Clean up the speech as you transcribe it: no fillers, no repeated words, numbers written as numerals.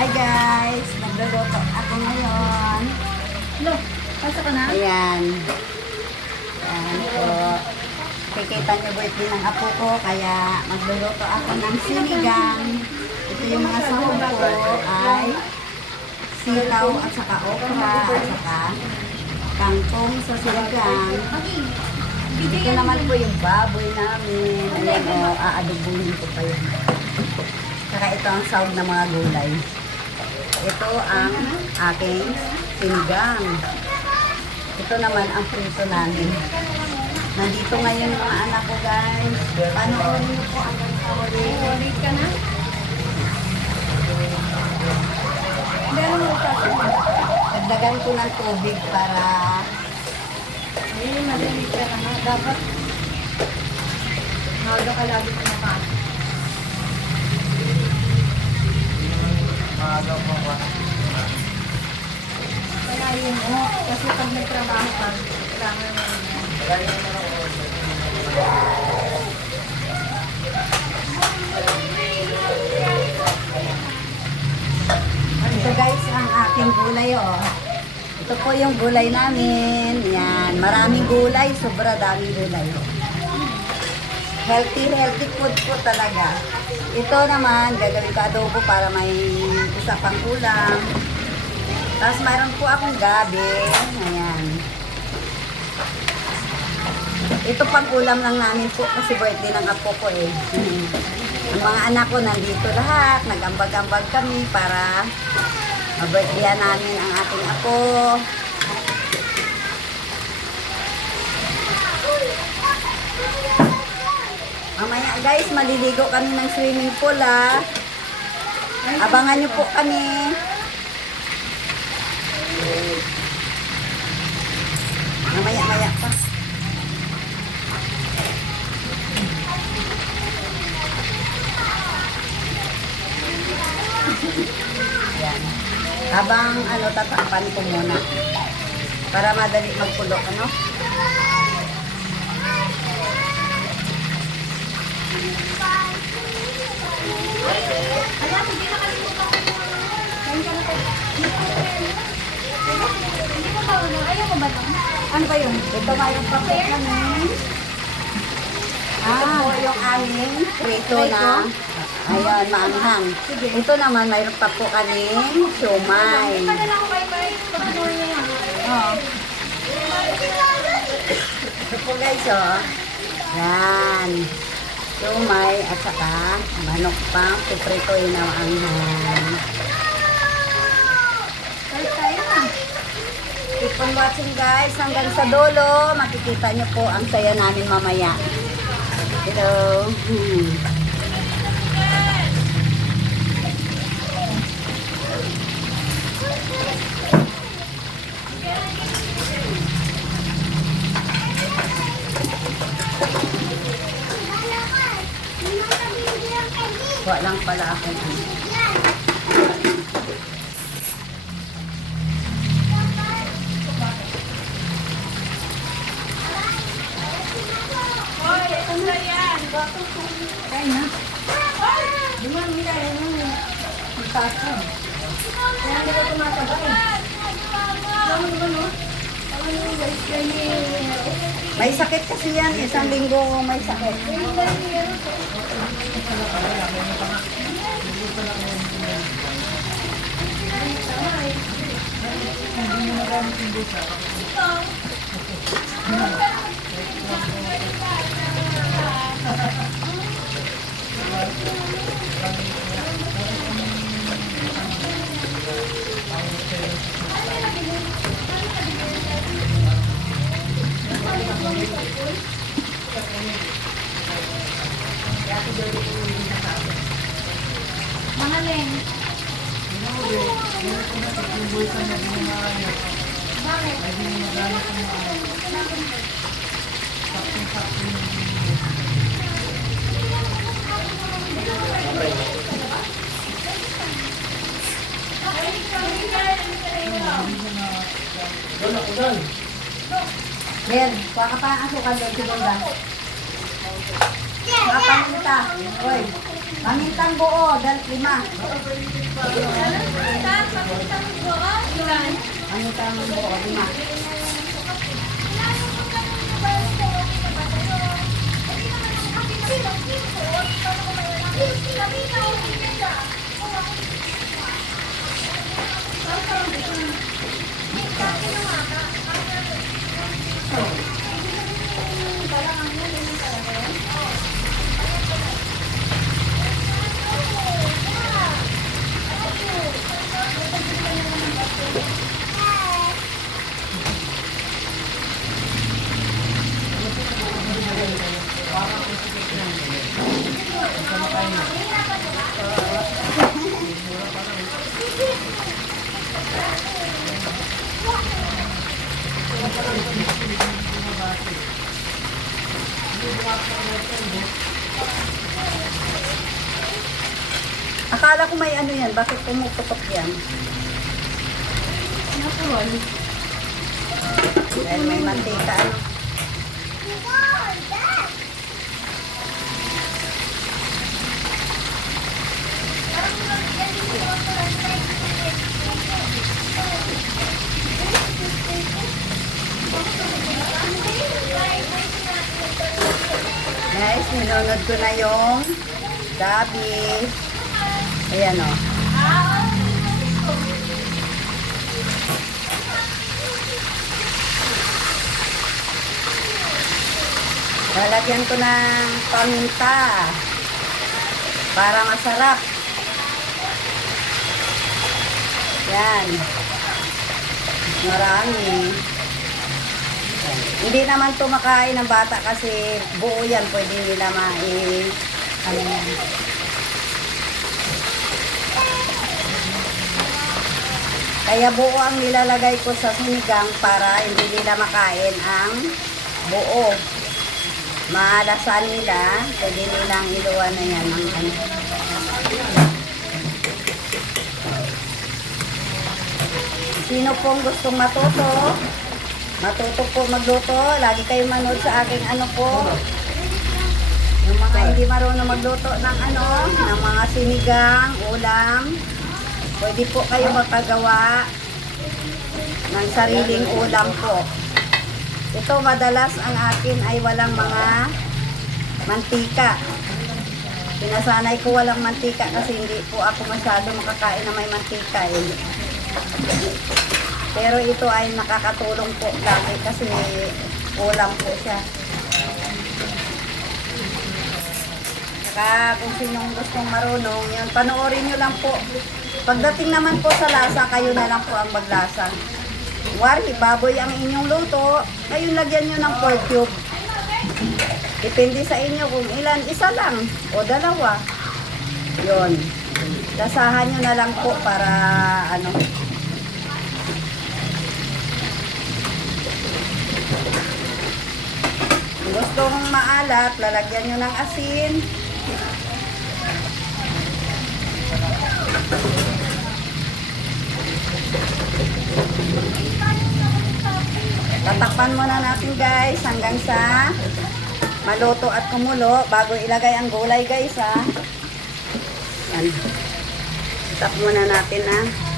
Hi guys! Nagluluto ako ngayon. Hello, pasok ka na? Ayan. Ayan po. Kikita niyo birthday ng apo ko, kaya magluluto ako ng sinigang. Ito yung mga sahog ko ay sitaw at saka okra at saka kangkong sa sinigang. Ito naman po yung baboy namin. Ayan o, aadubuhin ko pa yun. Saka ito ang sahog ng mga gulay. Ito ang aking sinigang. Ito naman ang prito namin. Nandito ngayon mga anak ko guys. Panoorin niyo po hanggang sa huli. Ulit ka na? Meron mo ito. Dagdagan ko ng tubig para Madali ka na nga. Dapat maaga ka lagi kumakain. Kaya yun mo. Kasi pag nagtrabaho ka, kailangan mo yan. ito guys ang aking gulay oh. Ito po yung gulay namin. Yan, maraming gulay, sobra daming gulay. Healthy food po talaga. Ito naman, gagawin ko adobo para may isa pang ulam. Tapos mayroon po akong gabi. Ayan. Ito pang ulam lang namin po kasi birthday ng apo ko eh. Ang mga anak ko nandito lahat. Nag-ambag-ambag kami para ma-birthday namin ang ating apo. Mamaya guys, maliligo kami ng swimming pool ha. Abangan nyo po kami. Mamaya pa. Yan. Habang tatakpan ko muna. Para madali magpulo, ano? Ayaw mo ba ito? Ano ba yun? Ito mayroon pa po kami. Ito po yung aming prito na. Ayan, maanghang. Ito naman, mayroon pa po kaming siomay. Padala ko kay Mike. Pagkanuhin niya yan. Oo. Ito po guys, oh. Yan. Siomay at saka manok pang pipritoy na maanghang. Kahit tayo na. Keep on watching guys hanggang sa dulo. Makikita nyo po ang saya namin mamaya. Hello. Kuha lang pala akong ano. Kain na. Diman, mila. Ang taas mo. Kaya hindi ka tumatabay. Alam mo no? Alam mo guys, May sakit kasi yan. Isang linggo may sakit. Mga leng. Bakit? Ben, kuha ka pa ang asukal doon, sigunda. Mga paminta. Oy, pamintang buo, 5. Puntang buo, lima. Akala ko may ano yan, bakit pumuputok yan? Natural. Dahil may mantika. Ano? Guys, ninunod ko na yung gabi. Ayan o. Lalagyan ko ng paminta para masarap. Yan. Marami. Yan. Hindi naman to makain ng bata kasi buo yan. Pwede nila ano yan. Kaya buo ang nilalagay ko sa sinigang para hindi nila makain ang buo. Maalasan nila, pwede nilang iluwan na yan ng ano. Sino pong gustong matuto po magluto, lagi kayong manood sa aking ano po. Yung mga hindi marunong magluto ng ano, ng mga sinigang, ulam, pwede po kayo magpagawa ng sariling ulam po. Ito madalas ang akin ay walang mga mantika. Pinasanay ko walang mantika kasi hindi po ako masyado makakain na may mantika eh. Pero ito ay nakakatulong po lagi kasi ulam po siya. Saka kung sinong gustong marunong, yun, panoorin nyo lang po. Pagdating naman po sa lasa, kayo na lang po ang maglasa. Wari, baboy ang inyong luto, ngayon lagyan nyo ng pork cube. Depende sa inyo kung ilan, isa lang o dalawa. Yun. Lasahan nyo na lang po para ano. Kung gustong maalat, lalagyan nyo ng asin. Tatakpan muna natin guys hanggang sa maluto at kumulo bago ilagay ang gulay guys ha. Yan. Tap muna natin ha.